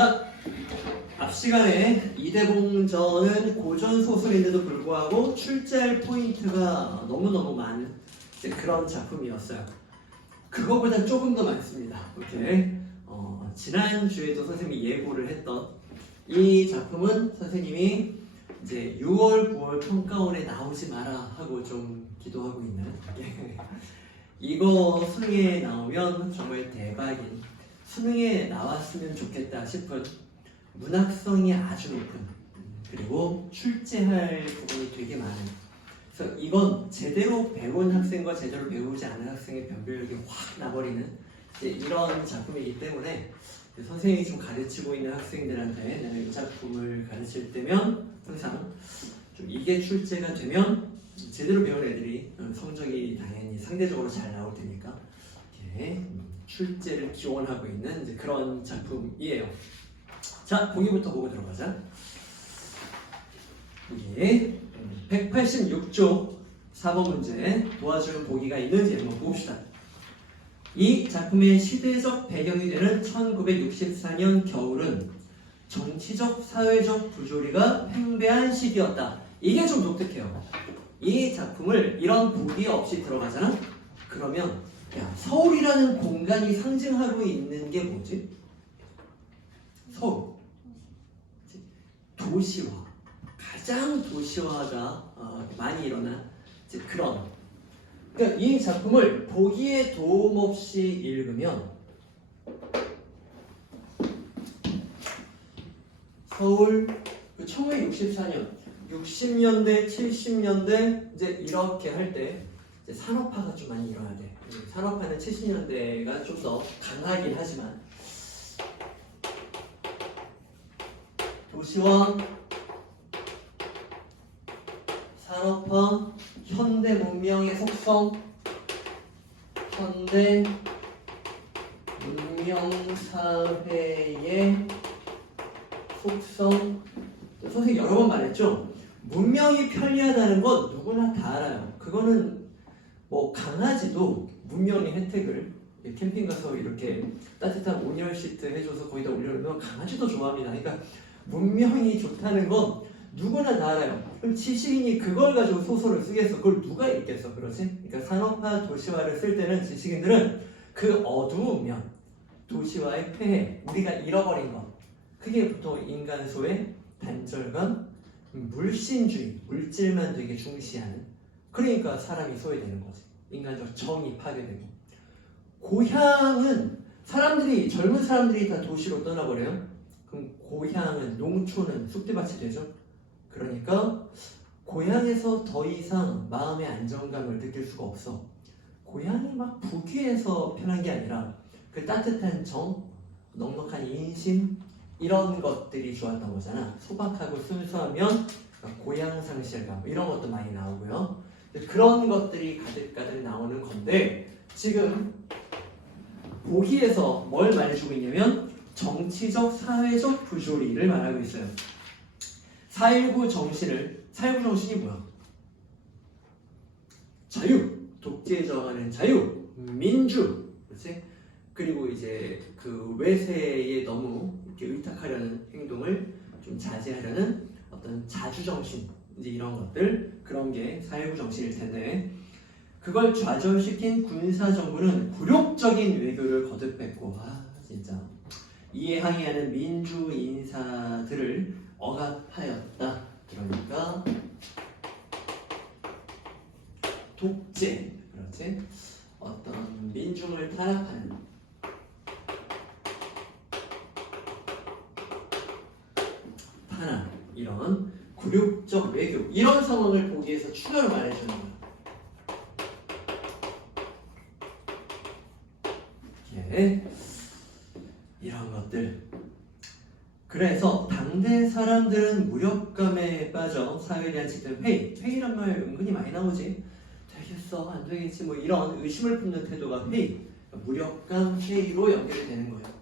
자, 앞 시간에 이대봉전은 고전 소설인데도 불구하고 출제할 포인트가 너무너무 많은 그런 작품이었어요. 그거보다 조금 더 많습니다. 오케이. 지난주에도 선생님이 예고를 했던 이 작품은 선생님이 이제 6월, 9월 평가원에 나오지 마라 하고 좀 기도하고 있는 이거 수능에 나오면 정말 대박인, 수능에 나왔으면 좋겠다 싶은 문학성이 아주 높은, 그리고 출제할 부분이 되게 많은, 그래서 이건 제대로 배운 학생과 제대로 배우지 않은 학생의 변별력이 확 나버리는 이런 작품이기 때문에 선생님이 지금 가르치고 있는 학생들한테 내가 이 작품을 가르칠 때면 항상 좀 이게 출제가 되면 제대로 배운 애들이 성적이 당연히 상대적으로 잘 나올 테니까 이렇게 출제를 기원하고 있는 이제 그런 작품이에요. 자, 보기부터 보고 들어가자. 이게 186쪽 4번 문제 도와주는 보기가 있는지 한번 봅시다. 이 작품의 시대적 배경이 되는 1964년 겨울은 정치적, 사회적 부조리가 팽배한 시기였다. 이게 좀 독특해요. 이 작품을 이런 보기 없이 들어가잖아? 그러면 야, 서울이라는 공간이 상징하고 있는 게 뭐지? 서울. 도시화. 가장 도시화가 많이 일어난 그런. 그러니까 이 작품을 보기에 도움 없이 읽으면 서울 1964년, 60년대, 70년대 이제 이렇게 할 때 산업화가 좀 많이 일어나야 돼. 산업화는 70년대가 좀 더 강하긴 하지만 도시화, 산업화, 현대 문명의 속성, 현대 문명 사회의 속성. 선생님 여러 번 말했죠? 문명이 편리하다는 건 누구나 다 알아요. 그거는 뭐 강아지도 문명의 혜택을 캠핑 가서 이렇게 따뜻한 온열 시트 해줘서 거기다 올려놓으면 강아지도 좋아합니다. 그러니까 문명이 좋다는 건 누구나 다 알아요. 그럼 지식인이 그걸 가지고 소설을 쓰겠어? 그걸 누가 읽겠어? 그렇지? 그러니까 산업화, 도시화를 쓸 때는 지식인들은 그 어두우면 도시화의 폐해, 우리가 잃어버린 것, 그게 보통 인간소의 단절감, 물신주의, 물질만 되게 중시하는, 그러니까 사람이 소외되는 거지. 인간적 정이 파괴되고. 고향은 사람들이, 젊은 사람들이 다 도시로 떠나버려요. 그럼 고향은, 농촌은 쑥대밭이 되죠. 그러니까 고향에서 더 이상 마음의 안정감을 느낄 수가 없어. 고향이 막 부귀해서 편한 게 아니라 그 따뜻한 정, 넉넉한 인심, 이런 것들이 좋았던 거잖아. 소박하고 순수하면 고향 상실감 이런 것도 많이 나오고요. 그런 것들이 가득가득 나오는 건데 지금 보기에서 뭘 말해주고 있냐면 정치적, 사회적 부조리를 말하고 있어요. 4.19 정신을, 4.19 정신이 뭐야? 자유, 독재에 저항하는 자유, 민주, 그렇지? 그리고 이제 그 외세에 너무 이렇게 의탁하려는 행동을 좀 자제하려는 어떤 자주정신, 이제 이런 것들, 그런 게 4.19 정신일 텐데, 그걸 좌절시킨 군사정부는 굴욕적인 외교를 거듭했고, 진짜 이에 항의하는 민주 인사들을 억압하였다. 그러니까 독재, 그렇지? 어떤 민중을 탄압하는 탄압, 이런 굴욕적 외교, 이런 상황을 보기 위해서 추가로 말해주는 거야. 이렇게 이런 것들. 그래서 당대 사람들은 무력감에 빠져 사회에 대한 짙은 회의란 말 은근히 많이 나오지. 되겠어, 안 되겠지, 뭐 이런 의심을 품는 태도가 회의, 무력감, 회의로 연결이 되는 거예요.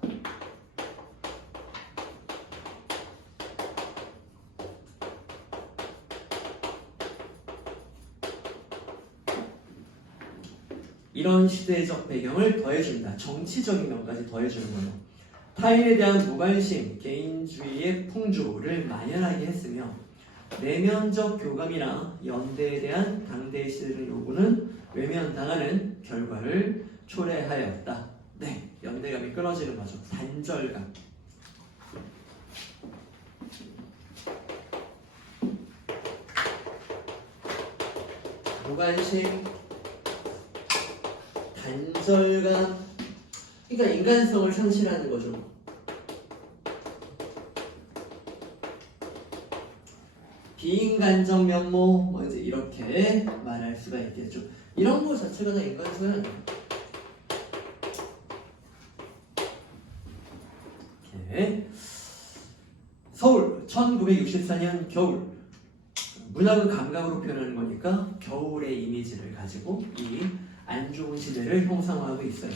이런 시대적 배경을 더해줍니다. 정치적인 면까지 더해주는 거예요. 타인에 대한 무관심, 개인주의의 풍조를 만연하게 했으며 내면적 교감이나 연대에 대한 당대 시대의 요구는 외면당하는 결과를 초래하였다. 네, 연대감이 끊어지는 거죠. 단절감. 무관심, 단절감, 그러니까 인간성을 상실하는 거죠. 비인간적 면모, 뭐 이제 이렇게 말할 수가 있겠죠. 이런 거 자체가 다 인간성이 아니에요. 이렇게. 서울 1964년 겨울. 문학은 감각으로 표현하는 거니까 겨울의 이미지를 가지고 이 안 좋은 시대를 형상화하고 있어요.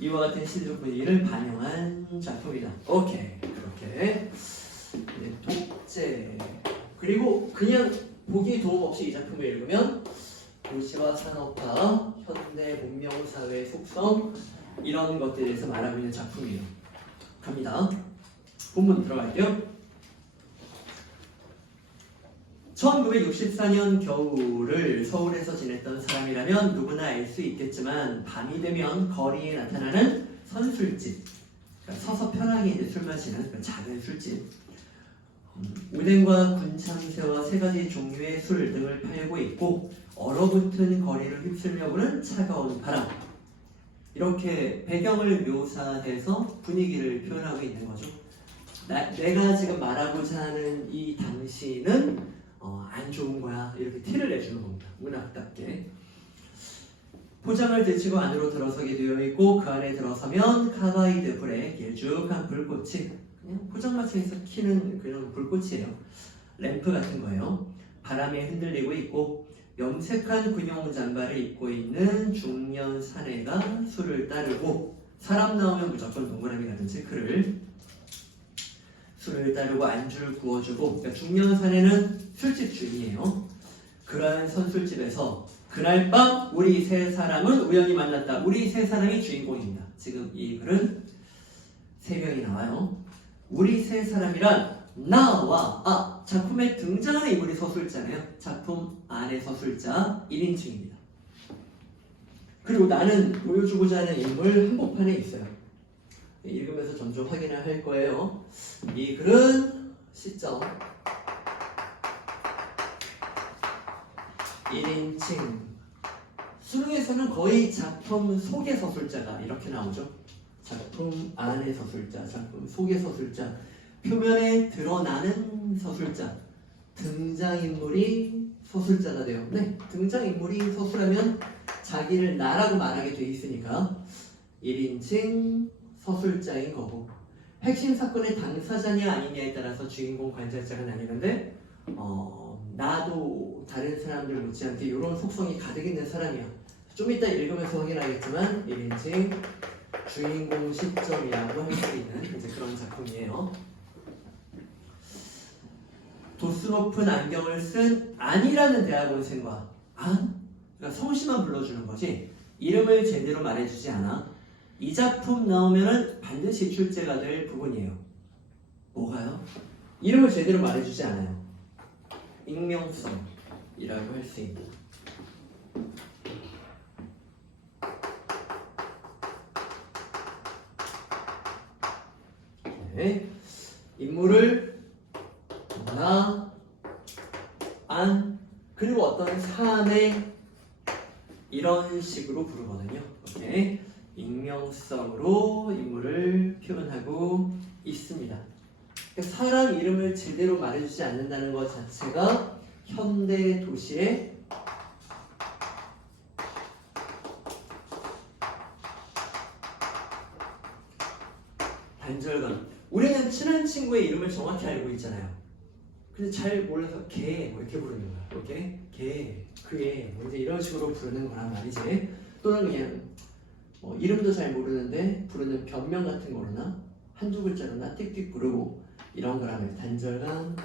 이와 같은 시대적 분위기를 반영한 작품이다. 오케이, 그렇게. 독재. 그리고 그냥 보기 도움 없이 이 작품을 읽으면 도시화 산업화, 현대 문명 사회의 속성 이런 것들에 대해서 말하고 있는 작품이에요. 갑니다. 본문 들어갈게요. 1964년 겨울을 서울에서 지냈던 사람이라면 누구나 알 수 있겠지만 밤이 되면 거리에 나타나는 선술집, 그러니까 서서 편하게 이제 술 마시는 그 작은 술집, 오뎅과 군참새와 세 가지 종류의 술 등을 팔고 있고 얼어붙은 거리를 휩쓸며 부는 차가운 바람, 이렇게 배경을 묘사해서 분위기를 표현하고 있는 거죠. 내가 지금 말하고자 하는 이 당시는 안 좋은 거야, 이렇게 티를 내주는 겁니다. 문학답게. 포장을 들치고 안으로 들어서게 되어 있고 그 안에 들어서면 카바이드 불에 길쭉한 불꽃이, 그냥 포장마차에서 켜는 그런 불꽃이에요. 램프 같은 거예요. 바람에 흔들리고 있고 염색한 군용 잠바를 입고 있는 중년 사내가 술을 따르고, 사람 나오면 무조건 동그라미 같은 체크를, 술을 따르고 안주를 구워주고, 그러니까 중년 사내는 술집 주인이에요. 그러한 선술집에서 그날 밤 우리 세 사람은 우연히 만났다. 우리 세 사람이 주인공입니다. 지금 이 글은 세 명이 나와요. 우리 세 사람이란 나와 작품에 등장하는 인물이 서술자네요. 작품 안에 서술자 1인칭입니다. 그리고 나는 보여주고자 하는 인물 한복판에 있어요. 읽으면서 점점 확인을 할 거예요. 이 글은 시점 1인칭. 수능에서는 거의 작품 속의 서술자가 이렇게 나오죠. 작품 안의 서술자, 작품 속의 서술자, 표면에 드러나는 서술자, 등장인물이 서술자가 돼요. 네, 등장인물이 서술하면 자기를 나라고 말하게 돼 있으니까 1인칭 서술자인 거고, 핵심 사건의 당사자냐 아니냐에 따라서 주인공 관찰자가 나뉘는데 나도 다른 사람들 못지않게 이런 속성이 가득 있는 사람이야. 좀 이따 읽으면서 확인하겠지만 1인칭 주인공 시점이라고 할 수 있는 이제 그런 작품이에요. 도수 높은 안경을 쓴 안이라는 대학원생과 그러니까 성씨만 불러주는 거지 이름을 제대로 말해주지 않아. 이 작품 나오면은 반드시 출제가 될 부분이에요. 뭐가요? 이름을 제대로 말해주지 않아요. 익명성이라고 할 수 있는. 네. 인물을 나, 안, 그리고 어떤 사안에 이런 식으로 부르거든요. 오케이. 익명성으로 인물을 표현하고 있습니다. 그러니까 사람 이름을 제대로 말해주지 않는다는 것 자체가 현대 도시의 단절감. 우리는 친한 친구의 이름을 정확히 알고 있잖아요. 근데 잘 몰라서 걔 뭐 이렇게 부르는 거야. 이렇게 걔, 그애 뭐 이제 이런 식으로 부르는 거란 말이지. 또는 그냥 이름도 잘 모르는데 부르는 변명 같은 거로나 한두 글자로나 띡띡 부르고 이런 거라면 단절감.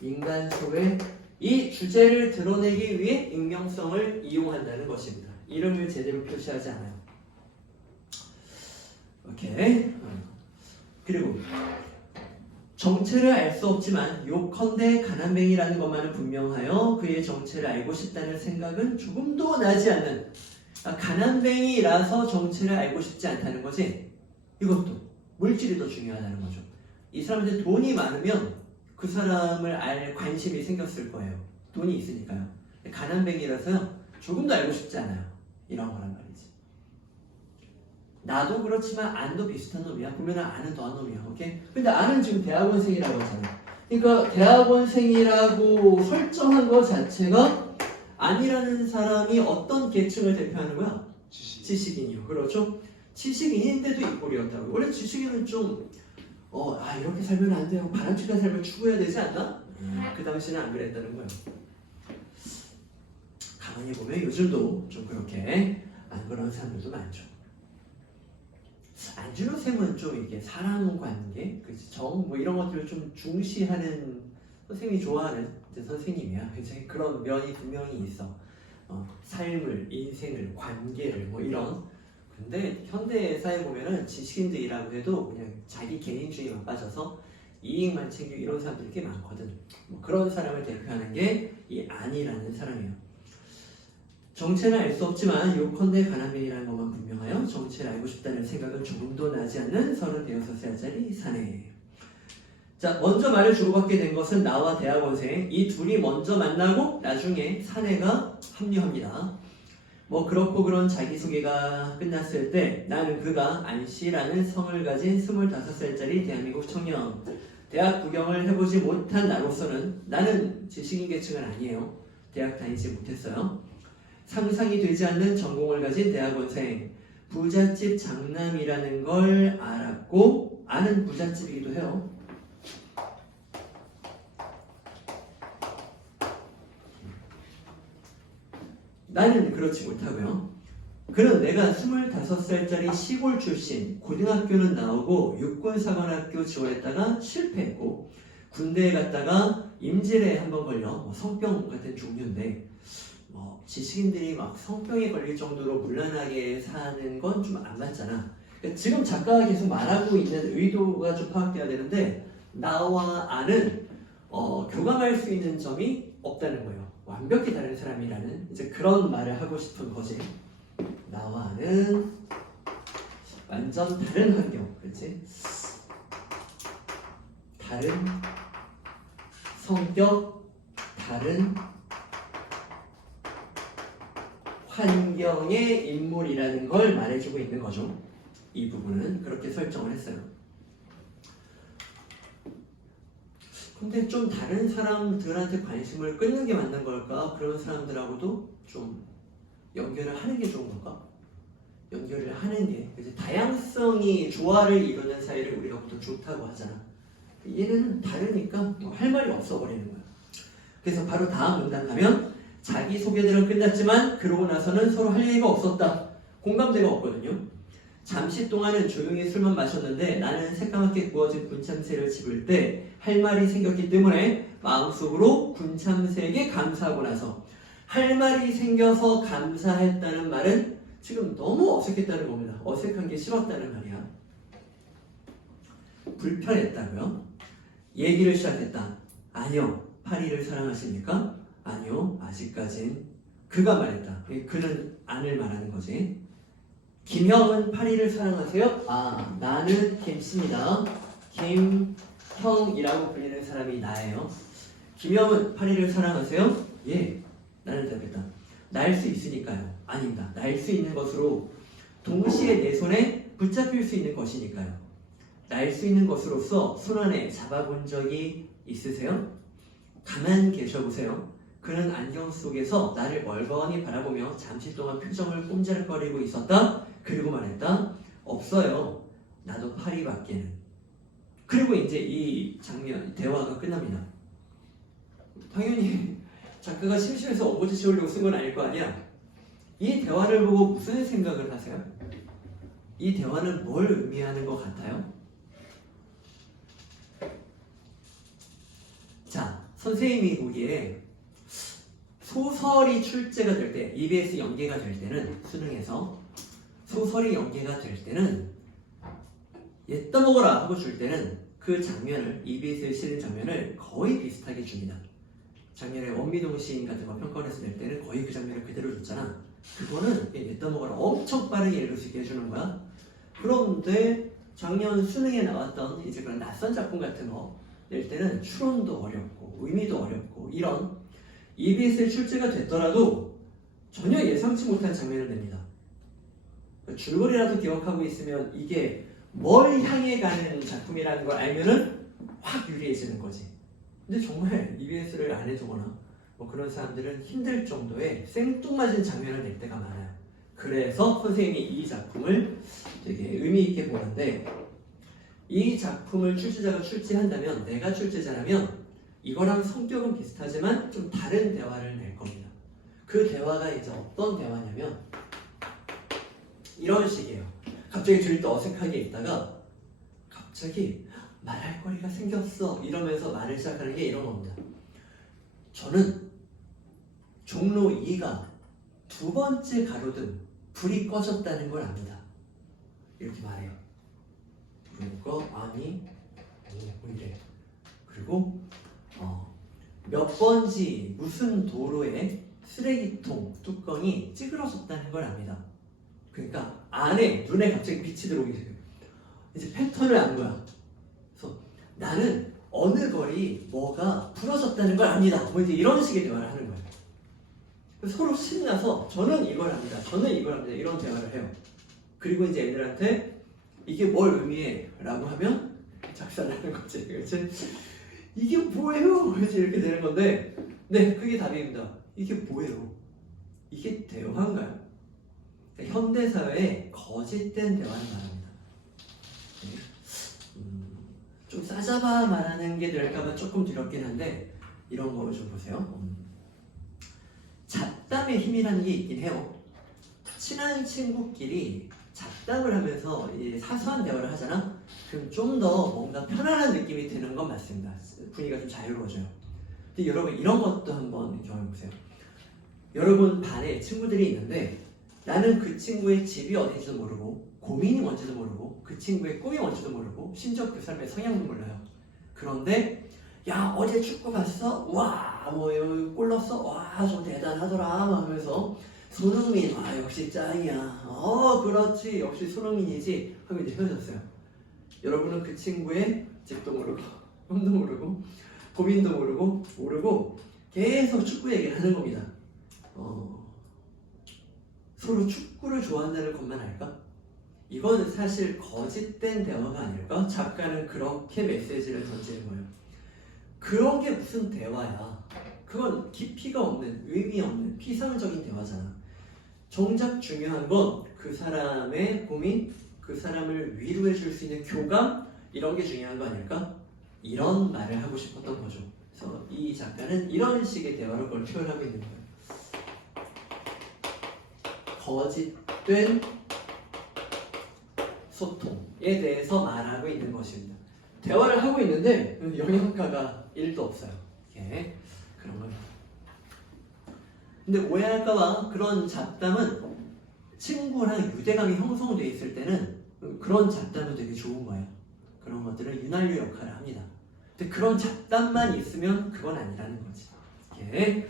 인간 소외. 이 주제를 드러내기 위해 익명성을 이용한다는 것입니다. 이름을 제대로 표시하지 않아요. 이렇게. 그리고 정체를 알 수 없지만 요컨대 가난뱅이라는 것만은 분명하여 그의 정체를 알고 싶다는 생각은 조금도 나지 않는, 가난뱅이라서 정체를 알고 싶지 않다는 거지. 이것도 물질이 더 중요하다는 거죠. 이 사람한테 돈이 많으면 그 사람을 알 관심이 생겼을 거예요. 돈이 있으니까요. 가난뱅이라서요 조금도 알고 싶지 않아요. 이런 거란 말이지. 나도 그렇지만 안도 비슷한 놈이야. 보면 안은 더한 놈이야. 오케이? 근데 안은 지금 대학원생이라고 하잖아. 그러니까 대학원생이라고 설정한 것 자체가 안이라는 사람이 어떤 계층을 대표하는 거야? 지식인이요. 그렇죠? 지식인인데도 이 꼴이었다고. 원래 지식인은 좀 이렇게 살면 안 돼요. 바람직한 삶을 추구해야 되지 않나? 그 당시는 안 그랬다는 거예요. 가만히 보면 요즘도 좀 그렇게 안 그런 사람들도 많죠. 안준호쌤은 좀 이렇게 사람 관계, 정, 뭐 이런 것들을 좀 중시하는 선생님이 좋아하는 선생님이야. 굉장히 그런 면이 분명히 있어. 삶을, 인생을, 관계를 뭐 이런. 근데 현대 사회 보면은 지식인들이라고 해도 그냥 자기 개인주의만 빠져서 이익만 챙기고 이런 사람들이 꽤 많거든. 뭐 그런 사람을 대표하는 게 이 안이라는 사람이에요. 정체는 알 수 없지만 요컨대 가난뱅이라는 것만 분명하여 정체를 알고 싶다는 생각은 조금도 나지 않는 36살짜리 사내. 자, 먼저 말을 주고받게 된 것은 나와 대학원생 이 둘이 먼저 만나고 나중에 사내가 합류합니다. 뭐 그렇고 그런 자기소개가 끝났을 때 나는 그가 안씨라는 성을 가진 25살짜리 대한민국 청년, 대학 구경을 해보지 못한 나로서는 나는 지식인 계층은 아니에요. 대학 다니지 못했어요. 상상이 되지 않는 전공을 가진 대학원생, 부잣집 장남이라는 걸 알았고, 아는 부잣집이기도 해요. 나는 그렇지 못하고요. 그는 내가 25살짜리 시골 출신, 고등학교는 나오고 육군사관학교 지원했다가 실패했고, 군대에 갔다가 임질에 한번 걸려 성병 같은 종류인데, 지식인들이 막 성병에 걸릴 정도로 문란하게 사는 건 좀 안 맞잖아. 그러니까 지금 작가가 계속 말하고 있는 의도가 좀 파악돼야 되는데 나와 아는 교감할 수 있는 점이 없다는 거예요. 완벽히 다른 사람이라는 이제 그런 말을 하고 싶은 거지. 나와 아는 완전 다른 환경, 그렇지? 다른 성격, 다른 환경의 인물이라는 걸 말해주고 있는 거죠. 이 부분은 그렇게 설정을 했어요. 근데 좀 다른 사람들한테 관심을 끊는 게 맞는 걸까? 그런 사람들하고도 좀 연결을 하는 게 좋은 걸까? 연결을 하는 게 이제 다양성이 조화를 이루는 사이를 우리가 보통 좋다고 하잖아. 얘는 다르니까 할 말이 없어 버리는 거야. 그래서 바로 다음 문단 가면 자기소개들은 끝났지만 그러고 나서는 서로 할 얘기가 없었다. 공감대가 없거든요. 잠시 동안은 조용히 술만 마셨는데 나는 새까맣게 구워진 군참새를 집을 때 할 말이 생겼기 때문에 마음속으로 군참새에게 감사하고 나서 할 말이 생겨서 감사했다는 말은 지금 너무 어색했다는 겁니다. 어색한 게 싫었다는 말이야. 불편했다고요? 얘기를 시작했다. 아니요. 파리를 사랑하십니까? 아니요. 아직까진. 그가 말했다. 그는 안을 말하는 거지. 김형은 파리를 사랑하세요? 나는 김씨입니다. 김형이라고 불리는 사람이 나예요. 김형은 파리를 사랑하세요? 예. 나는 대답했다. 날 수 있으니까요. 아닙니다. 날 수 있는 것으로 동시에 내 손에 붙잡힐 수 있는 것이니까요. 날 수 있는 것으로서 손 안에 잡아본 적이 있으세요? 가만 계셔보세요. 그는 안경 속에서 나를 멀거니 바라보며 잠시 동안 표정을 꼼지락거리고 있었다. 그리고 말했다. 없어요. 나도 파리밖에는. 그리고 이제 이 장면, 대화가 끝납니다. 당연히 작가가 심심해서 어부지 지으려고 쓴 건 아닐 거 아니야. 이 대화를 보고 무슨 생각을 하세요? 이 대화는 뭘 의미하는 것 같아요? 자, 선생님이 보기에 소설이 출제가 될 때, EBS 연계가 될 때는, 수능에서 소설이 연계가 될 때는 옛 떠먹어라 하고 줄 때는 그 장면을 EBS에 실린 장면을 거의 비슷하게 줍니다. 작년에 원미동 시인 같은 거 평가원에서 낼 때는 거의 그 장면을 그대로 줬잖아. 그거는 옛 떠먹어라 엄청 빠르게 읽을 수 있게 해주는 거야. 그런데 작년 수능에 나왔던 이제 그런 낯선 작품 같은 거 낼 때는 추론도 어렵고 의미도 어렵고 이런 EBS에 출제가 됐더라도 전혀 예상치 못한 장면을 냅니다. 줄거리라도 기억하고 있으면 이게 뭘 향해 가는 작품이라는 걸 알면은 확 유리해지는 거지. 근데 정말 EBS를 안 해주거나 뭐 그런 사람들은 힘들 정도의 생뚱맞은 장면을 낼 때가 많아요. 그래서 선생님이 이 작품을 되게 의미 있게 보는데, 이 작품을 출제자가 출제한다면, 내가 출제자라면 이거랑 성격은 비슷하지만 좀 다른 대화를 낼 겁니다. 그 대화가 이제 어떤 대화냐면 이런 식이에요. 갑자기 둘이 또 어색하게 있다가 갑자기 말할 거리가 생겼어 이러면서 말을 시작하는 게 이런 겁니다. 저는 종로 2가 두 번째 가로등 불이 꺼졌다는 걸 압니다. 이렇게 말해요. 그리고 아니 뭐 이래. 그리고 몇 번지 무슨 도로에 쓰레기통 뚜껑이 찌그러졌다는 걸 압니다. 그러니까 안에 눈에 갑자기 빛이 들어오기 시작해요. 이제 패턴을 안 거야. 그래서 나는 어느 거리 뭐가 부러졌다는 걸 압니다. 뭐 이제 이런 식의 대화를 하는 거예요. 서로 신나서 저는 이걸 합니다. 저는 이걸 합니다. 이런 대화를 해요. 그리고 이제 애들한테 이게 뭘 의미해? 라고 하면 작살나는 거지. 그렇지? 이게 뭐예요? 그래서 이렇게 되는 건데, 네, 그게 답입니다. 이게 뭐예요? 이게 대화인가요? 현대사회에 거짓된 대화는 말합니다. 좀 싸잡아 말하는 게 될까봐 조금 두렵긴 한데 이런 거 좀 보세요. 잡담의 힘이라는 게 있긴 해요. 친한 친구끼리 잡담을 하면서 사소한 대화를 하잖아? 그럼 좀 더 뭔가 편안한 느낌이 드는 건 맞습니다. 분위기가 좀 자유로워져요. 근데 여러분 이런 것도 한번 경험해보세요. 여러분 반에 친구들이 있는데 나는 그 친구의 집이 어딘지도 모르고 고민이 뭔지도 모르고 그 친구의 꿈이 뭔지도 모르고 심지어 그 사람의 성향도 몰라요. 그런데 야 어제 축구 봤어? 와 뭐 여기 골 넣었어? 와 저 대단하더라 하면서 손흥민 역시 짱이야. 그렇지 역시 손흥민이지 하고 이제 헤어졌어요. 여러분은 그 친구의 집도 모르고 꿈도 모르고 고민도 모르고 계속 축구 얘기를 하는 겁니다. 서로 축구를 좋아한다는 것만 알까? 이거는 사실 거짓된 대화가 아닐까? 작가는 그렇게 메시지를 던지는 거예요. 그런 게 무슨 대화야? 그건 깊이가 없는, 의미 없는, 피상적인 대화잖아. 정작 중요한 건 그 사람의 고민, 그 사람을 위로해 줄 수 있는 교감, 이런 게 중요한 거 아닐까? 이런 말을 하고 싶었던 거죠. 그래서 이 작가는 이런 식의 대화로 그걸 표현하고 있는 거예요. 거짓된 소통에 대해서 말하고 있는 것입니다. 대화를 하고 있는데 영양가가 1도 없어요. 예, 그런 겁니다. 근데 오해할까봐 그런 잡담은 친구랑 유대감이 형성되어 있을 때는 그런 잡담은 되게 좋은 거예요. 그런 것들은 윤활유 역할을 합니다. 근데 그런 잡담만 있으면 그건 아니라는 거지. 예.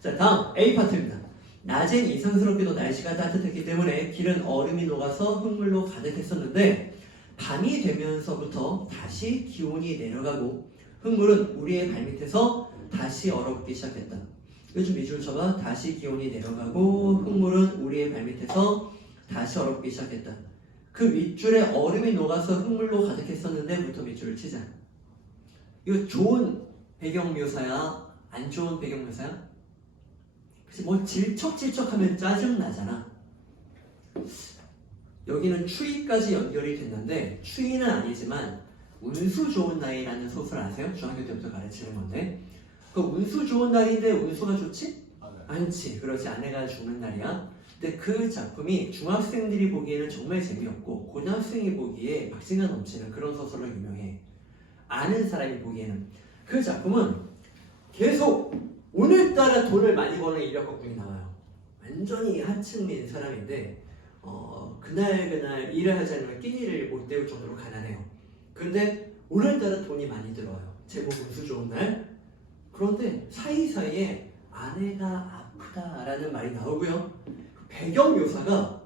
자, 다음 A 파트입니다. 낮엔 이상스럽게도 날씨가 따뜻했기 때문에 길은 얼음이 녹아서 흙물로 가득했었는데 밤이 되면서부터 다시 기온이 내려가고 흙물은 우리의 발밑에서 다시 얼어붙기 시작했다. 요즘 밑줄 쳐봐. 다시 기온이 내려가고 흙물은 우리의 발밑에서 다시 얼어붙기 시작했다. 그 밑줄에 얼음이 녹아서 흙물로 가득했었는데부터 밑줄을 치자. 이거 좋은 배경 묘사야? 안 좋은 배경 묘사야? 뭐 질척질척하면 짜증나잖아. 여기는 추위까지 연결이 됐는데 추위는 아니지만 운수 좋은 날이라는 소설 아세요? 중학교 때부터 가르치는 건데 그 운수 좋은 날인데 운수가 좋지? 않지. 그렇지. 아내가 죽는 날이야. 근데 그 작품이 중학생들이 보기에는 정말 재미없고 고등학생이 보기에 박진감 넘치는 그런 소설로 유명해. 아는 사람이 보기에는. 그 작품은 계속 오늘따라 돈을 많이 버는 이력거꾼이 나와요. 완전히 하층민 사람인데 그날 일을 하지 않으면 끼니를 못 때울 정도로 가난해요. 그런데 오늘따라 돈이 많이 들어와요. 제목 운수 좋은 날. 그런데 사이사이에 아내가 아프다라는 말이 나오고요. 배경 묘사가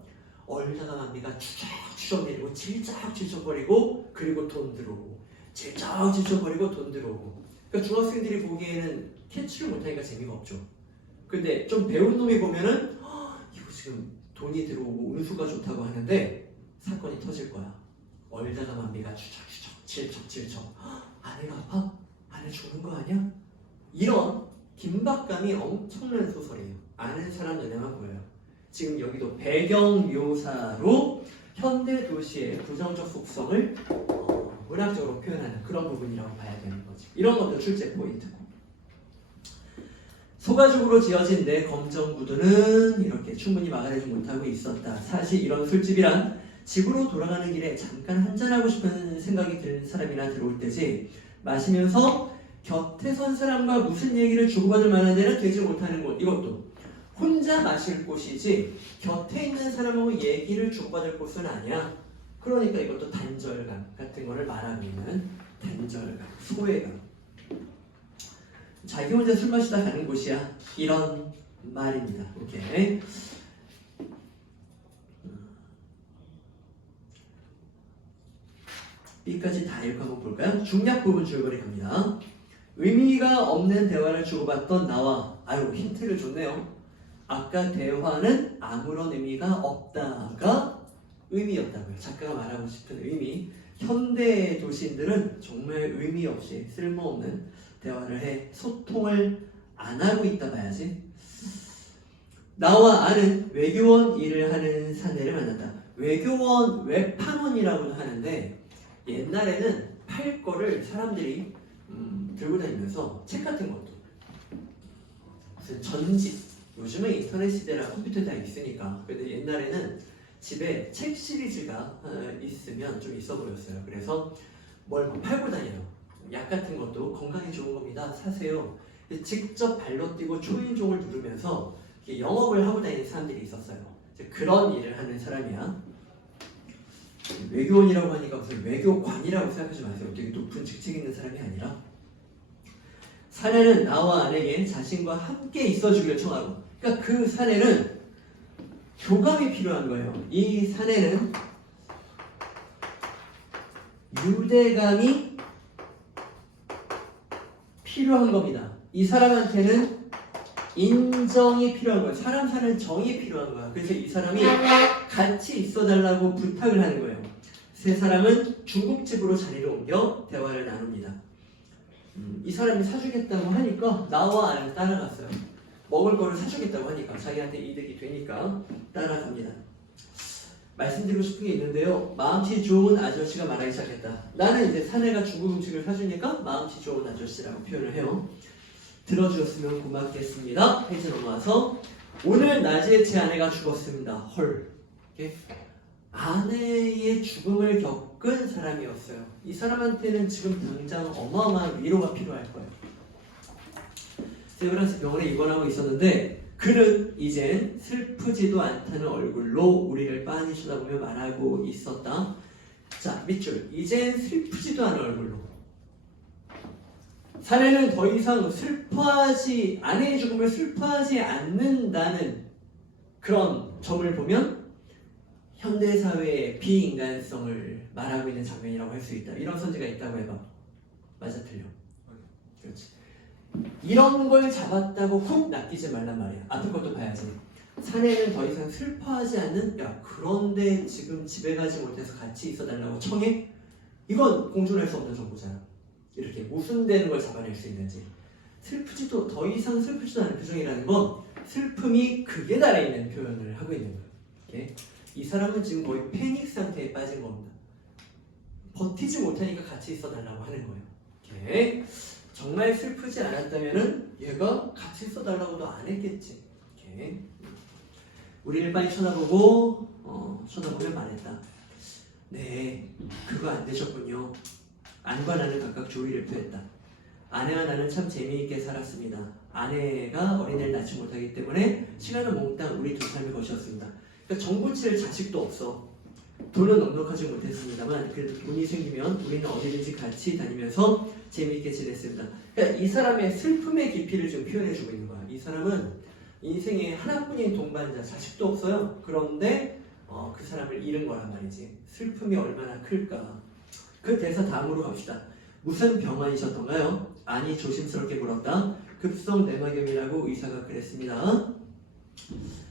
얼다가 만비가 추적추적 내리고 질척질척거리고 그리고 돈 들어오고 질척질척거리고 돈 들어오고. 그러니까 중학생들이 보기에는 캐치를 못하니까 재미가 없죠. 근데 좀 배운 놈이 보면은 이거 지금 돈이 들어오고 운수가 좋다고 하는데 사건이 터질 거야. 얼다가 만비가 추적추적 질척질척. 아내가 아파? 아내 죽는 거 아니야? 이런 긴박감이 엄청난 소설이에요. 아는 사람 눈에만 보여요. 지금 여기도 배경 묘사로 현대 도시의 부정적 속성을 문학적으로 표현하는 그런 부분이라고 봐야 되는 거지. 이런 것도 출제 포인트고. 소가죽으로 지어진 내 검정 구두는 이렇게 충분히 막아내지 못하고 있었다. 사실 이런 술집이란 집으로 돌아가는 길에 잠깐 한잔하고 싶은 생각이 드는 사람이나 들어올 때지, 마시면서 곁에 선 사람과 무슨 얘기를 주고받을 만한 데는 되지 못하는 곳. 이것도 혼자 마실 곳이지 곁에 있는 사람하고 얘기를 주고받을 곳은 아니야. 그러니까 이것도 단절감 같은 거를 말하고 있는 단절감, 소외감. 자기 혼자 술 마시다 가는 곳이야. 이런 말입니다. 오케이. B까지 다 읽고 한번 볼까요? 중략 부분 줄거리 갑니다. 의미가 없는 대화를 주고받던 나와, 아유 힌트를 줬네요. 아까 대화는 아무런 의미가 없다가 의미였다고요. 작가가 말하고 싶은 의미. 현대 도시인들은 정말 의미 없이 쓸모없는 대화를 해 소통을 안 하고 있다 봐야지. 나와 아는 외교원 일을 하는 사내를 만났다. 외교원 외판원이라고도 하는데, 옛날에는 팔 거를 사람들이 들고 다니면서 책 같은 것도 무슨 전집, 요즘은 인터넷 시대라 컴퓨터 다 있으니까. 근데 옛날에는 집에 책 시리즈가 있으면 좀 있어 보였어요. 그래서 뭘 팔고 다녀요. 약 같은 것도 건강에 좋은 겁니다. 사세요. 직접 발로 뛰고 초인종을 누르면서 영업을 하고 다니는 사람들이 있었어요. 그런 일을 하는 사람이야. 외교원이라고 하니까 무슨 외교관이라고 생각하지 마세요. 되게 높은 직책 있는 사람이 아니라, 사내는 나와 아내에게 자신과 함께 있어주기를 청하고, 그러니까 그 사내는 교감이 필요한 거예요. 이 사내는 유대감이 필요한 겁니다. 이 사람한테는 인정이 필요한 거예요. 사람 사는 정이 필요한 거야. 그래서 이 사람이 같이 있어달라고 부탁을 하는 거예요. 세 사람은 중국집으로 자리를 옮겨 대화를 나눕니다. 이 사람이 사주겠다고 하니까 나와 아내는 따라갔어요. 먹을 거를 사주겠다고 하니까, 자기한테 이득이 되니까 따라갑니다. 말씀드리고 싶은 게 있는데요. 마음씨 좋은 아저씨가 말하기 시작했다. 나는 이제 사내가 중국 음식을 사주니까 마음씨 좋은 아저씨라고 표현을 해요. 들어주셨으면 고맙겠습니다. 페이지 넘어와서, 오늘 낮에 제 아내가 죽었습니다. 헐. 아내의 죽음을 겪은 사람이었어요. 이 사람한테는 지금 당장 어마어마한 위로가 필요할 거예요. 세브란스 병원에 입원하고 있었는데, 그는 이젠 슬프지도 않다는 얼굴로 우리를 빤히 쳐다보며 말하고 있었다. 자, 밑줄. 이젠 슬프지도 않은 얼굴로. 사내는 더 이상 아내의 죽음을 슬퍼하지 않는다는 그런 점을 보면 현대사회의 비인간성을 말하고 있는 장면이라고 할 수 있다. 이런 선지가 있다고 해봐. 맞아, 틀려? 그렇지. 이런 걸 잡았다고 훅 낚이지 말란 말이야. 앞에 것도 봐야지. 사내는 더 이상 슬퍼하지 않는, 야 그런데 지금 집에 가지 못해서 같이 있어달라고 청해? 이건 공존할 수 없는 정보잖아. 이렇게 모순되는 걸 잡아낼 수 있는지. 더 이상 슬프지도 않은 표정이라는 건 슬픔이 극에 달해 있는 표현을 하고 있는 거예요. 이렇게. 이 사람은 지금 거의 패닉 상태에 빠진 겁니다. 버티지 못하니까 같이 있어달라고 하는 거예요. 이렇게. 정말 슬프지 않았다면은 얘가 같이 있어달라고도 안 했겠지. 이렇게. 우리를 빨리 쳐다보고 쳐다보며 말했다. 네, 그거 안 되셨군요. 안과 나는 각각 조의를 표했다. 아내와 나는 참 재미있게 살았습니다. 아내가 어린애를 낳지 못하기 때문에 시간은 몽땅 우리 두 삶의 것이었습니다. 그러니까 정부칠 자식도 없어. 돈은 넉넉하지 못했습니다만 그래도 돈이 생기면 우리는 어디든지 같이 다니면서 재미있게 지냈습니다. 그러니까 이 사람의 슬픔의 깊이를 좀 표현해주고 있는 거야. 이 사람은 인생에 하나뿐인 동반자, 자식도 없어요. 그런데 그 사람을 잃은 거란 말이지. 슬픔이 얼마나 클까. 그 대사 다음으로 갑시다. 무슨 병환이셨던가요? 아니 조심스럽게 물었다. 급성 내막염이라고 의사가 그랬습니다.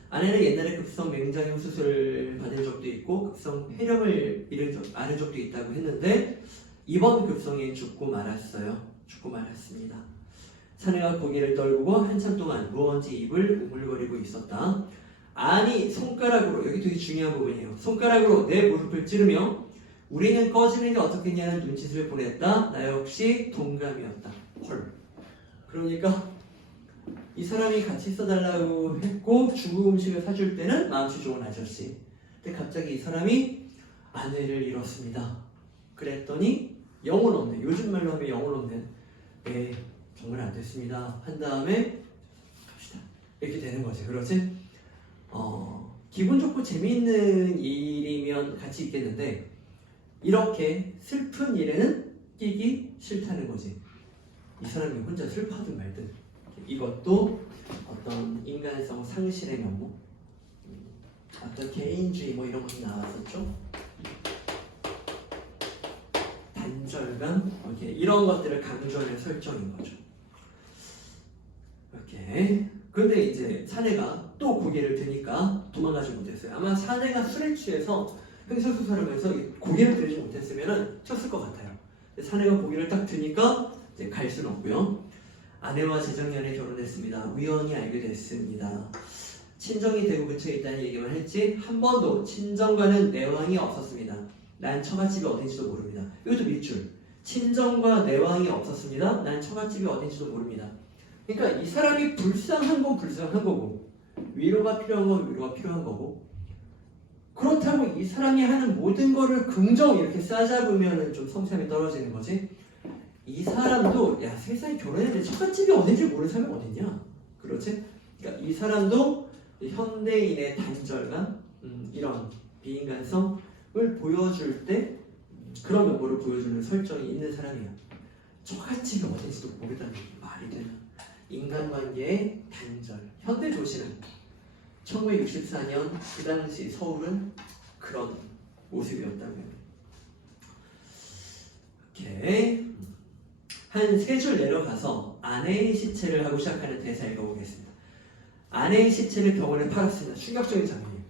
아내는 옛날에 급성 맹장염 수술을 받은 적도 있고 급성 폐렴을 앓은 적도 있다고 했는데 이번 급성에 죽고 말았어요. 죽고 말았습니다. 사내가 고개를 떨구고 한참 동안 무언지 입을 우물거리고 있었다. 아니 손가락으로, 여기 되게 중요한 부분이에요. 손가락으로 내 무릎을 찌르며 우리는 꺼지는 게 어떻겠냐는 눈짓을 보냈다. 나 역시 동감이었다. 헐. 그러니까 이 사람이 같이 있어달라고 했고 중국 음식을 사줄 때는 마음씨 좋은 아저씨. 근데 갑자기 이 사람이 아내를 잃었습니다. 그랬더니 영혼 없네. 요즘 말로 하면 영혼 없는. 네, 정말 안 됐습니다. 한 다음에 갑시다. 이렇게 되는 거지. 그렇지? 기분 좋고 재미있는 일이면 같이 있겠는데 이렇게 슬픈 일에는 끼기 싫다는 거지. 이 사람이 혼자 슬퍼하든 말든 이것도 어떤 인간성 상실의 면목, 어떤 개인주의 뭐 이런 것도 나왔었죠. 단절감, 이렇게 이런 것들을 강조하는 설정인 거죠. 이렇게. 그런데 이제 사내가 또 고개를 드니까 도망가지 못했어요. 아마 사내가 술에 취해서 횡설수설하면서 고개를 들지 못했으면 쳤을 것 같아요. 사내가 고개를 딱 드니까 이제 갈 수는 없고요. 아내와 재작년에 결혼했습니다. 우연히 알게 됐습니다. 친정이 대구 근처에 있다는 얘기만 했지 한 번도 친정과는 내왕이 없었습니다. 난 처갓집이 어딘지도 모릅니다. 이것도 밑줄. 친정과 내왕이 없었습니다. 난 처갓집이 어딘지도 모릅니다. 그러니까 이 사람이 불쌍한 건 불쌍한 거고 위로가 필요한 건 위로가 필요한 거고 그렇다고 이 사람이 하는 모든 거를 긍정 이렇게 싸잡으면 좀 성취감이 떨어지는 거지. 이 사람도 야 세상에 결혼했는데 처갓집이 어딘지 모르는 사람이 어딨냐. 그렇지? 그러니까 이 사람도 현대인의 단절감 이런 비인간성을 보여줄 때 그런 면모를 보여주는 설정이 있는 사람이야. 처갓집이 어딘지도 모르다는 게 말이 되나. 인간관계의 단절. 현대도시는 1964년 그 당시 서울은 그런 모습이었다고요. 이렇게 한 세 줄 내려가서 아내의 시체를 하고 시작하는 대사 읽어보겠습니다. 아내의 시체를 병원에 팔았습니다. 충격적인 장면이에요.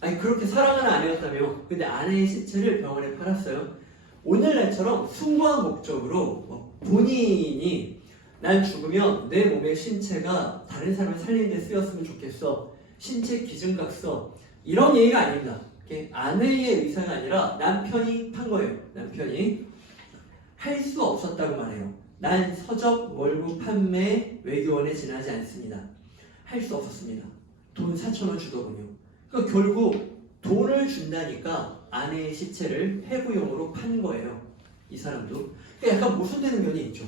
아니 그렇게 사랑하는 아내였다며. 근데 아내의 시체를 병원에 팔았어요. 오늘날처럼 숭고한 목적으로 본인이 난 죽으면 내 몸의 신체가 다른 사람을 살리는 데 쓰였으면 좋겠어. 신체 기증각서 이런 얘기가 아닙니다. 아내의 의사가 아니라 남편이 판 거예요. 남편이 할 수 없었다고 말해요. 난 서적 월구 판매 외교원에 지나지 않습니다. 할 수 없었습니다. 돈 4,000원 주더군요. 그러니까 결국 돈을 준다니까 아내의 시체를 해부용으로 판 거예요. 이 사람도. 그러니까 약간 모순되는 면이 있죠.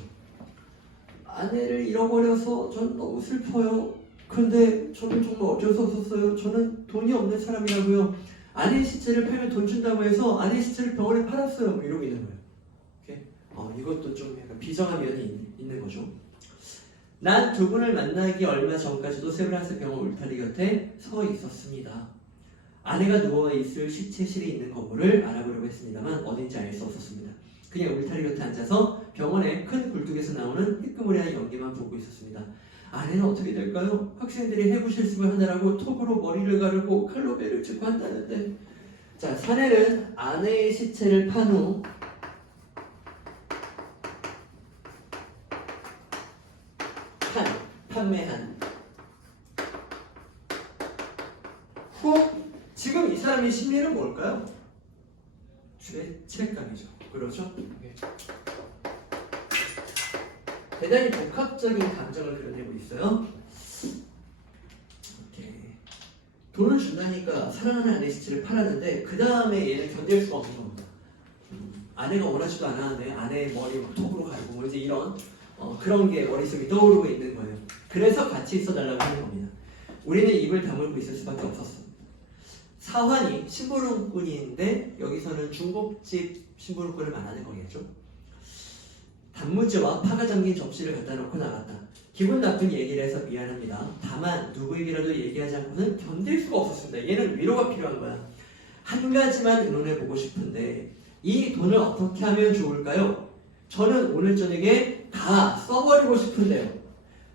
아내를 잃어버려서 전 너무 슬퍼요. 그런데 저는 정말 어쩔 수 없었어요. 저는 돈이 없는 사람이라고요. 아내의 시체를 팔면 돈 준다고 해서 아내의 시체를 병원에 팔았어요. 뭐 이러고 있는 거예요. 이것도 좀 약간 비정한 면이 있는 거죠. 난 두 분을 만나기 얼마 전까지도 세브란스 병원 울타리 곁에 서 있었습니다. 아내가 누워있을 시체실이 있는 건물을 알아보려고 했습니다만 어딘지 알 수 없었습니다. 그냥 울타리 곁에 앉아서 병원의 큰 굴뚝에서 나오는 희끄무리한 연기만 보고 있었습니다. 아내는 어떻게 될까요? 학생들이 해부 실습을 하느라고 톱으로 머리를 가르고 칼로 배를 짚고 한다는데. 자, 사내는 아내의 시체를 판 후 판매한 후 지금 이 사람의 심리는 뭘까요? 죄책감이죠. 그렇죠? 대단히 복합적인 감정을 그려내고 있어요. 이렇게 돈을 준다니까 사랑하는 아내 시체를 팔았는데 그 다음에 얘는 견딜 수가 없는 겁니다. 아내가 원하지도 않았는데 아내의 머리 막 톱으로 가르고 뭐 이제 이런 그런 게 머릿속에 떠오르고 있는 거예요. 그래서 같이 있어달라고 하는 겁니다. 우리는 입을 다물고 있을 수밖에 없었어. 사환이 심부름꾼인데 여기서는 중국집 심부름꾼을 말하는 거겠죠. 단무지와 파가 담긴 접시를 갖다 놓고 나갔다. 기분 나쁜 얘기를 해서 미안합니다. 다만 누구에게라도 얘기하지 않고는 견딜 수가 없었습니다. 얘는 위로가 필요한 거야. 한 가지만 의논해 보고 싶은데 이 돈을 어떻게 하면 좋을까요? 저는 오늘 저녁에 다 써버리고 싶은데요.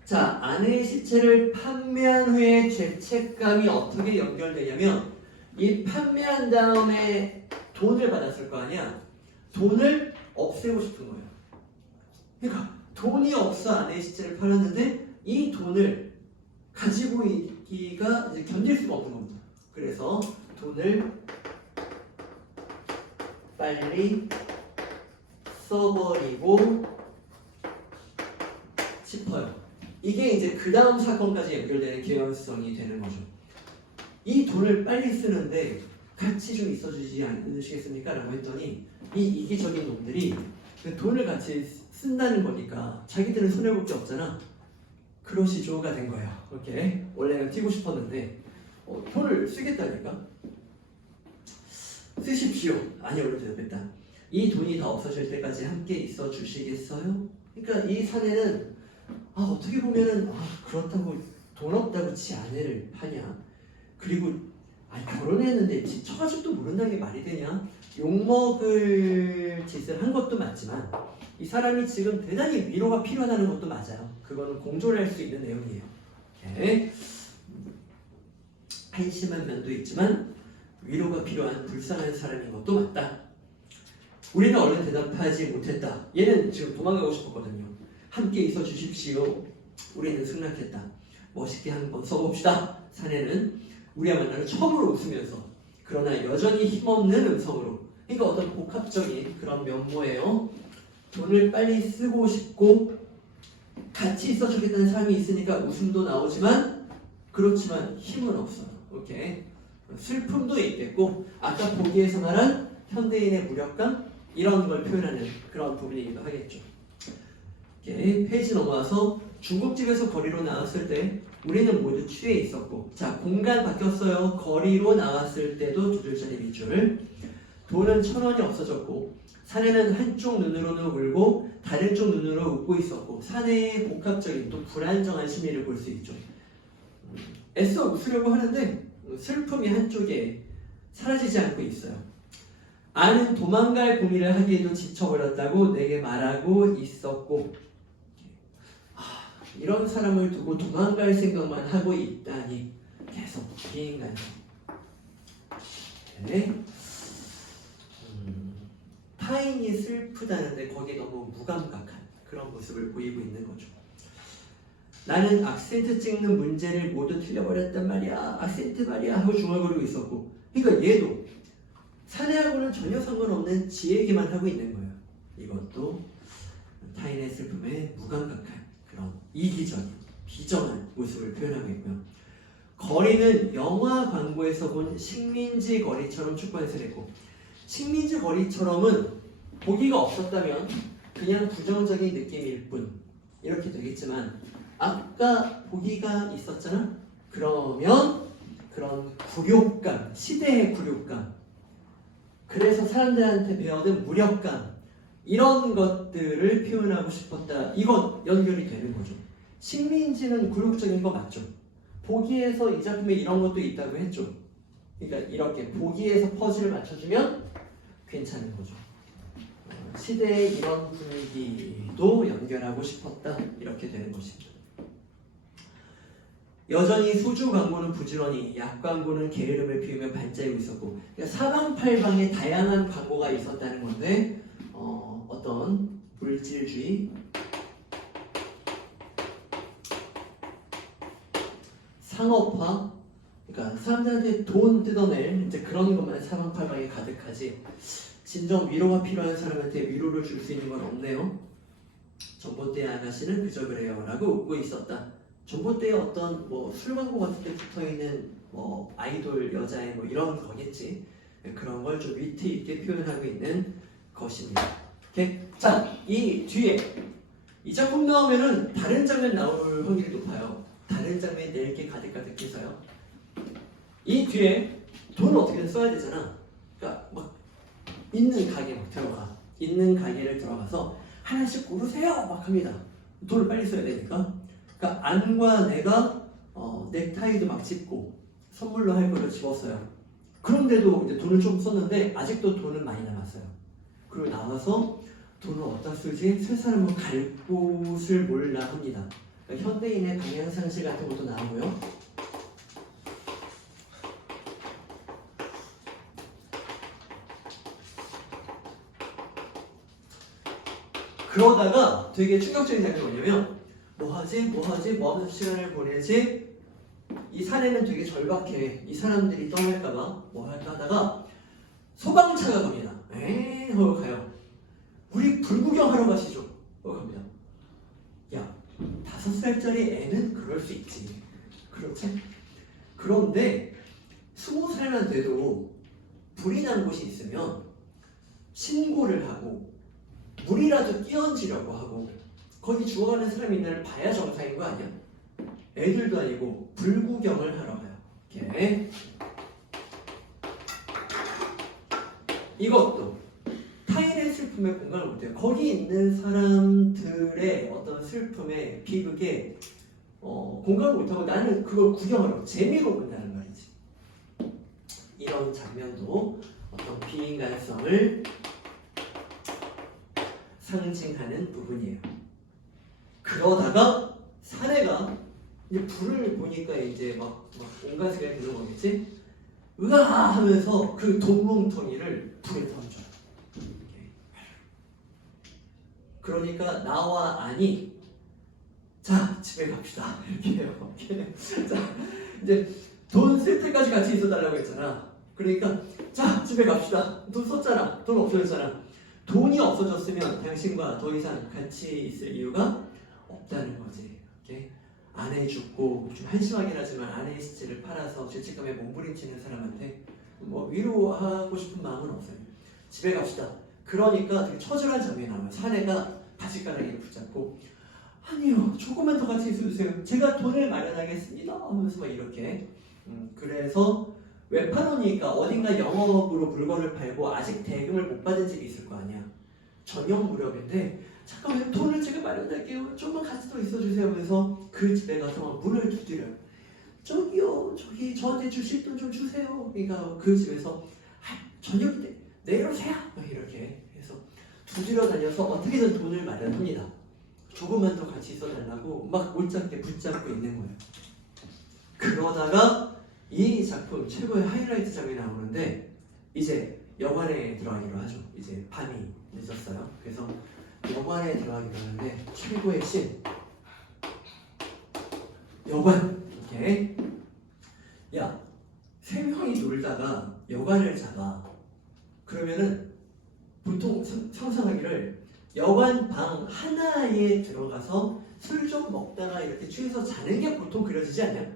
자, 아내의 시체를 판매한 후에 죄책감이 어떻게 연결되냐면 이 판매한 다음에 돈을 받았을 거 아니야. 돈을 없애고 싶은 거예요. 그러니까 돈이 없어 아내의 시체를 팔았는데 이 돈을 가지고 있기가 이제 견딜 수가 없는 겁니다. 그래서 돈을 빨리 써버리고 싶어요. 이게 이제 그 다음 사건까지 연결되는 개연성이 되는 거죠. 이 돈을 빨리 쓰는데 같이 좀 있어주지 않으시겠습니까? 라고 했더니 이 이기적인 놈들이 그 돈을 같이 쓴다는 거니까 자기들은 손해볼 게 없잖아. 그러시죠가 된 거예요. 이렇게 원래는 튀고 싶었는데 돈을 쓰겠다니까. 쓰십시오. 아니요, 대답했다. 이 돈이 다 없어질 때까지 함께 있어 주시겠어요? 그러니까 이 사내는 어떻게 보면은 그렇다고 돈 없다고 지 아내를 파냐? 그리고 결혼했는데 지쳐가지고도 모른다는 게 말이 되냐? 욕먹을 짓을 한 것도 맞지만 이 사람이 지금 대단히 위로가 필요하다는 것도 맞아요. 그거는 공존할 수 있는 내용이에요. 오케이. 한심한 면도 있지만 위로가 필요한 불쌍한 사람인 것도 맞다. 우리는 얼른 대답하지 못했다. 얘는 지금 도망가고 싶었거든요. 함께 있어 주십시오. 우리는 승낙했다. 멋있게 한번 써봅시다. 사내는 우리와 만나는 처음으로 웃으면서 그러나 여전히 힘없는 음성으로, 그러니까 어떤 복합적인 그런 면모예요. 돈을 빨리 쓰고 싶고 같이 있어 주겠다는 사람이 있으니까 웃음도 나오지만 그렇지만 힘은 없어요. 오케이. 슬픔도 있겠고 아까 보기에서 말한 현대인의 무력감 이런 걸 표현하는 그런 부분이기도 하겠죠. 오케이. 페이지 넘어와서 중국집에서 거리로 나왔을 때 우리는 모두 취해 있었고, 자, 공간 바뀌었어요. 거리로 나왔을 때도 두 줄짜리 밑줄. 돈은 1,000원이 없어졌고 사내는 한쪽 눈으로는 울고 다른 쪽 눈으로 웃고 있었고 사내의 복합적인 또 불안정한 심리를 볼 수 있죠. 애써 웃으려고 하는데 슬픔이 한쪽에 사라지지 않고 있어요. 아는 도망갈 고민을 하기에도 지쳐버렸다고 내게 말하고 있었고, 이런 사람을 두고 도망갈 생각만 하고 있다니 계속 비인간적. 네. 타인이 슬프다는데 거기에 너무 무감각한 그런 모습을 보이고 있는 거죠. 나는 악센트 찍는 문제를 모두 틀려버렸단 말이야. 악센트 말이야 하고 중얼거리고 있었고, 그러니까 얘도 사내하고는 전혀 상관없는 지 얘기만 하고 있는 거예요. 이것도 타인의 슬픔에 무감각한 그런 이기적인 비정한 모습을 표현하고 있고요. 거리는 영화 광고에서 본 식민지 거리처럼 축번해서랬고, 식민지 거리처럼은 보기가 없었다면 그냥 부정적인 느낌일 뿐 이렇게 되겠지만 아까 보기가 있었잖아? 그러면 그런 굴욕감, 시대의 굴욕감, 그래서 사람들한테 배워든 무력감 이런 것들을 표현하고 싶었다. 이건 연결이 되는 거죠. 식민지는 굴욕적인 거 맞죠? 보기에서 이 작품에 이런 것도 있다고 했죠. 그러니까 이렇게 보기에서 퍼즐을 맞춰주면 괜찮은 거죠. 시대의 이런 분위기도 연결하고 싶었다. 이렇게 되는 것입니다. 여전히 소주 광고는 부지런히, 약 광고는 게으름을 피우며 반짝이고 있었고, 그러니까 사방팔방에 다양한 광고가 있었다는 건데 어떤 물질주의, 상업화, 그러니까 사람들한테 돈 뜯어낼 이제 그런 것만 사방팔방에 가득하지 진정 위로가 필요한 사람한테 위로를 줄 수 있는 건 없네요. 전봇대 아가씨는 그저 그래요 라고 웃고 있었다. 전봇대에 어떤 술 광고 같은 데 붙어있는 아이돌 여자의 이런 거겠지. 그런 걸 좀 위트 있게 표현하고 있는 것입니다. 오케이? 자, 이 뒤에 이 작품 나오면은 다른 장면 나올 확률이 높아요. 다른 장면이 내게 가득가득해서요. 이 뒤에 돈을 어떻게든 써야 되잖아. 그러니까 막 있는 가게 막 들어가. 있는 가게를 들어가서 하나씩 고르세요 막 합니다. 돈을 빨리 써야 되니까. 그러니까 안과 내가 넥타이도 막 집고 선물로 할 거를 집었어요. 그런데도 이제 돈을 좀 썼는데 아직도 돈은 많이 남았어요. 그리고 나와서 돈을 어디다 쓰지? 세 사람은 갈 곳을 몰라 합니다. 그러니까 현대인의 방향상실 같은 것도 나오고요. 그러다가 되게 충격적인 장면이 뭐냐면 뭐 하지? 뭐 하면서 시간을 보내지? 이 사내는 되게 절박해. 이 사람들이 떠날까봐 뭐 할까 하다가 소방차가 갑니다. 하고 가요. 우리 불구경하러 가시죠. 하고 갑니다. 야, 5살짜리 애는 그럴 수 있지. 그렇지? 그런데 20살만 돼도 불이 난 곳이 있으면 신고를 하고 물이라도 끼얹으려고 하고 거기 죽어가는 사람이 있나를 봐야 정상인 거 아니야? 애들도 아니고 불구경을 하러 가요. 이렇게. 이것도 타인의 슬픔에 공감을 못해요. 거기 있는 사람들의 어떤 슬픔에 비극에 공감을 못하고 나는 그걸 구경하려고 재미로 본다는 말이지. 이런 장면도 어떤 비인간성을 상징하는 부분이에요. 그러다가 사내가 이제 불을 보니까 이제 막 온갖 생각이 드는 거겠지? 으아 하면서 그 돈뭉텅이를 불에 던져요. 그러니까 나와 아니 자 집에 갑시다 이렇게 해요. 자 이제 돈 쓸 때까지 같이 있어달라고 했잖아. 그러니까 자 집에 갑시다. 돈 썼잖아. 돈 없어졌잖아. 돈이 없어졌으면 당신과 더 이상 같이 있을 이유가 없다는 거지. 이렇게 아내 죽고 좀 한심하긴 하지만 아내의 시체를 팔아서 죄책감에 몸부림치는 사람한테 뭐 위로하고 싶은 마음은 없어요. 집에 갑시다. 그러니까 되게 처절한 장면이 나와요. 사내가 바지가랑이를 붙잡고 아니요 조금만 더 같이 있어주세요. 제가 돈을 마련하겠습니다 하면서 막 이렇게 그래서 외판원이니까 어딘가 영업으로 물건을 팔고 아직 대금을 못 받은 집이 있을 거 아니야. 저녁 무렵인데 잠깐만 돈을 제가 마련할게요. 조금만 같이 더 있어주세요 하면서 그 집에 가서 문을 두드려요. 저기요 저기 저한테 주실 돈 좀 주세요. 그러니까 그 집에서 저녁인데 내일 오세요 이렇게 해서 두드려 다녀서 어떻게든 돈을 마련합니다. 조금만 더 같이 있어달라고 막 못잡게 붙잡고 있는 거예요. 그러다가 이 작품 최고의 하이라이트 장면이 나오는데 이제 여관에 들어가기로 하죠. 이제 밤이 늦었어요. 그래서 여관에 들어가기로 하는데 최고의 씬 여관 이렇게 야 3명이 놀다가 여관을 잡아. 그러면은 보통 상상하기를 여관 방 하나에 들어가서 술 좀 먹다가 이렇게 취해서 자는 게 보통 그려지지 않냐?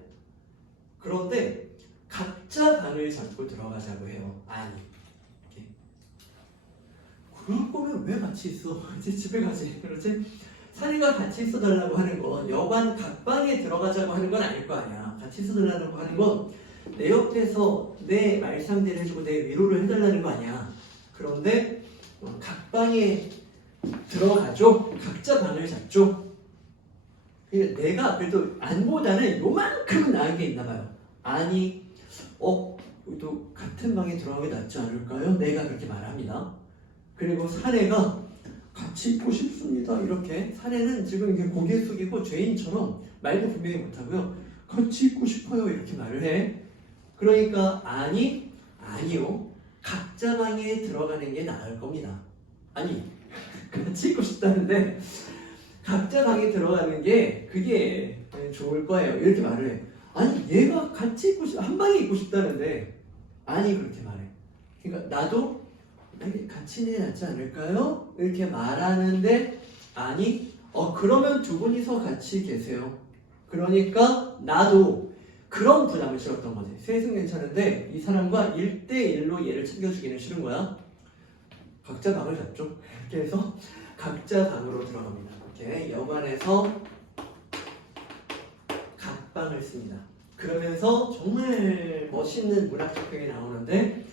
그런데 각자 방을 잡고 들어가자고 해요. 아니 이렇게. 그럴 거면 왜 같이 있어? 이제 집에 가지. 그렇지? 사내가 같이 있어달라고 하는 건 여관 각 방에 들어가자고 하는 건 아닐 거 아니야. 같이 있어달라고 하는 건 내 옆에서 내 말상대를 해주고 내 위로를 해달라는 거 아니야. 그런데 각 방에 들어가죠. 각자 방을 잡죠. 그러니까 내가 그래도 안보다는 요만큼은 나은 게 있나 봐요. 아니 또 같은 방에 들어가는 게 낫지 않을까요? 내가 그렇게 말합니다. 그리고 사내가 같이 있고 싶습니다. 이렇게 사내는 지금 이게 고개 숙이고 죄인처럼 말도 분명히 못하고요. 같이 있고 싶어요. 이렇게 말을 해. 그러니까 아니요. 각자 방에 들어가는 게 나을 겁니다. 아니 같이 있고 싶다는데 각자 방에 들어가는 게 그게 좋을 거예요. 이렇게 말을 해. 아니 얘가 같이 있고 한 방에 있고 싶다는데 아니 그렇게 말해. 그러니까 나도 같이 있는 게 낫지 않을까요? 이렇게 말하는데 아니 그러면 두 분이서 같이 계세요. 그러니까 나도 그런 부담을 싫었던 거지. 셋은 괜찮은데 이 사람과 1대1로 얘를 챙겨주기는 싫은 거야. 각자 방을 잡죠. 이렇게 해서 각자 방으로 들어갑니다. 이렇게 여관에서 각 방을 씁니다. 그러면서 정말 멋있는 문학적 표현이 나오는데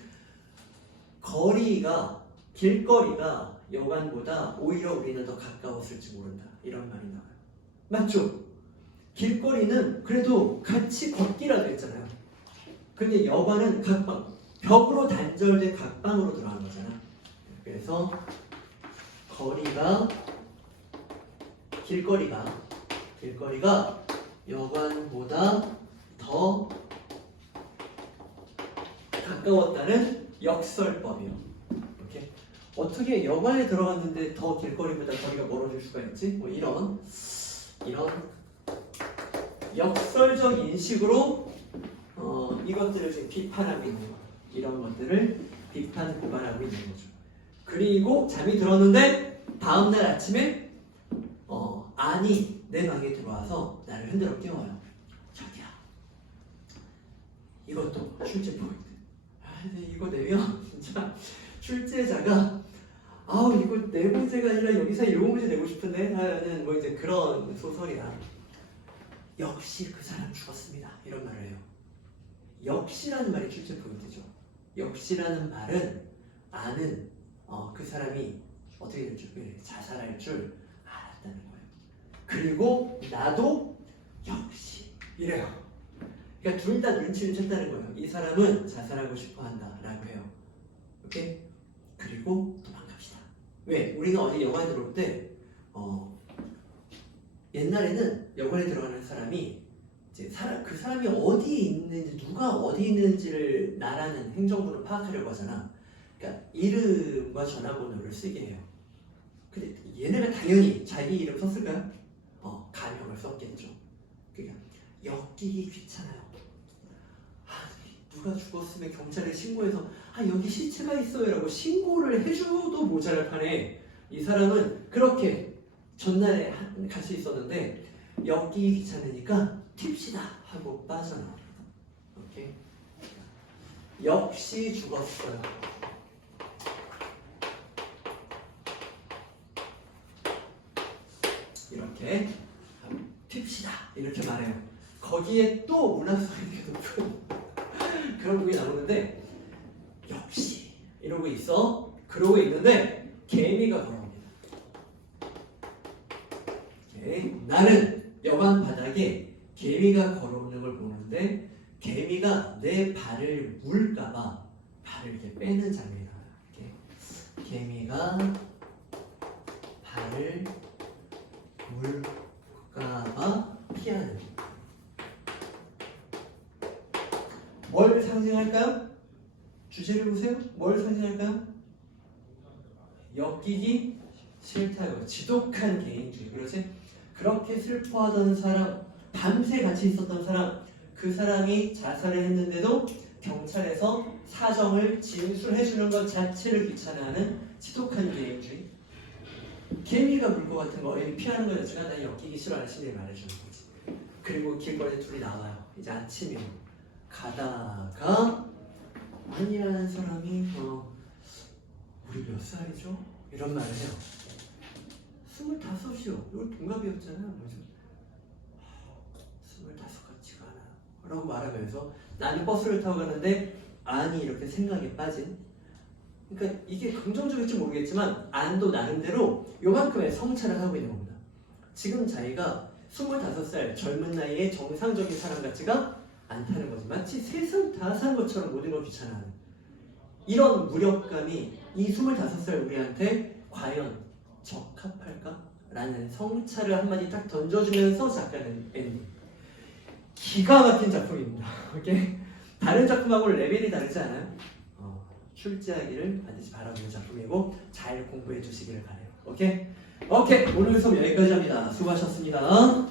길거리가 여관보다 오히려 우리는 더 가까웠을지 모른다. 이런 말이 나와요. 맞죠? 길거리는 그래도 같이 걷기라도 했잖아요. 근데 여관은 각방, 벽으로 단절된 각방으로 들어간 거잖아. 그래서 길거리가 여관보다 더 가까웠다는 역설법이요. 이렇게 어떻게 여관에 들어갔는데 더 길거리보다 거리가 멀어질 수가 있지? 뭐 이런 역설적 인식으로 이것들을 지금 비판하고 있는 거예요. 이런 것들을 비판 고발하고 있는 거죠. 그리고 잠이 들었는데 다음날 아침에 안이 내 방에 들어와서 나를 흔들어 깨워요. 자기야, 이것도 출제 포인트. 근데 이거 내면 진짜 출제자가 이거 내 문제가 아니라 여기서 이 문제 내고 싶은데 하는 뭐 이제 그런 소설이야. 역시 그 사람 죽었습니다. 이런 말을 해요. 역시라는 말이 출제 포인트죠. 역시라는 말은 아는 그 사람이 어떻게 될 줄, 자살할 줄 알았다는 거예요. 그리고 나도 역시 이래요. 그러니까 둘 다 눈치를 챘다는 거예요. 이 사람은 자살하고 싶어 한다라고 해요. 오케이? 그리고 도망갑시다. 왜? 우리가 어디 영화에 들어올 때 옛날에는 여관에 들어가는 사람이 이제 그 사람이 어디에 있는지, 누가 어디 있는지를 나라는 행정부는 파악하려고 하잖아. 그러니까 이름과 전화번호를 쓰게 해요. 근데 얘네가 당연히 자기 이름 썼을까요? 가명을 썼겠죠. 그러니까 엮이기 귀찮아요. 누가 죽었으면 경찰에 신고해서 여기 시체가 있어요라고 신고를 해줘도 모자랄 판에 이 사람은 그렇게 전날에 같이 있었는데 엮이기 귀찮으니까 튑시다 하고 빠져나와요. 오케이? 역시 죽었어요. 이렇게 튑시다 이렇게 말해요. 거기에 또 문학성이 높은 그런 부분이 나오는데 역시 이러고 있어. 그러고 있는데 개미가 걸어옵니다. 오케이. 나는 여관 바닥에 개미가 걸어오는 걸 보는데 개미가 내 발을 물까봐 발을 이렇게 빼는 장면이 나와요. 이렇게. 개미가 발을 물까봐 피하는. 뭘 상징할까요? 주제를 보세요. 뭘 상징할까요? 엮이기 싫다요. 지독한 개인주의. 그렇지? 그렇게 슬퍼하던 사람, 밤새 같이 있었던 사람, 그 사람이 자살을 했는데도 경찰에서 사정을 진술해주는 것 자체를 귀찮아하는 지독한 개인주의. 개미가 물 것 같은 거 피하는 것 자체가 나 엮이기 싫어하는 심리를 말해주는 거지. 그리고 길거리에 둘이 나와요. 이제 아침이에요. 가다가 아니라는 사람이 우리 몇 살이죠? 이런 말을 해요. 25이요. 이거 동갑이었잖아. 25 같지가 않아 라고 말하면서 나는 버스를 타고 가는데 안이 이렇게 생각에 빠진. 그러니까 이게 긍정적일지 모르겠지만 안도 나름대로 요만큼의 성찰을 하고 있는 겁니다. 지금 자기가 25살 젊은 나이에 정상적인 사람 같지가 않다는 거지. 마치 세상 다 산 것처럼 모든 걸 귀찮아하는 이런 무력감이 이 25살 우리한테 과연 적합할까? 라는 성찰을 한마디 딱 던져주면서 작가는 엔딩. 기가 막힌 작품입니다. 오케이? 다른 작품하고 레벨이 다르지 않아요? 출제하기를 반드시 바라보는 작품이고 잘 공부해 주시기를 바라요. 오케이? 오늘 수업 여기까지 합니다. 수고하셨습니다.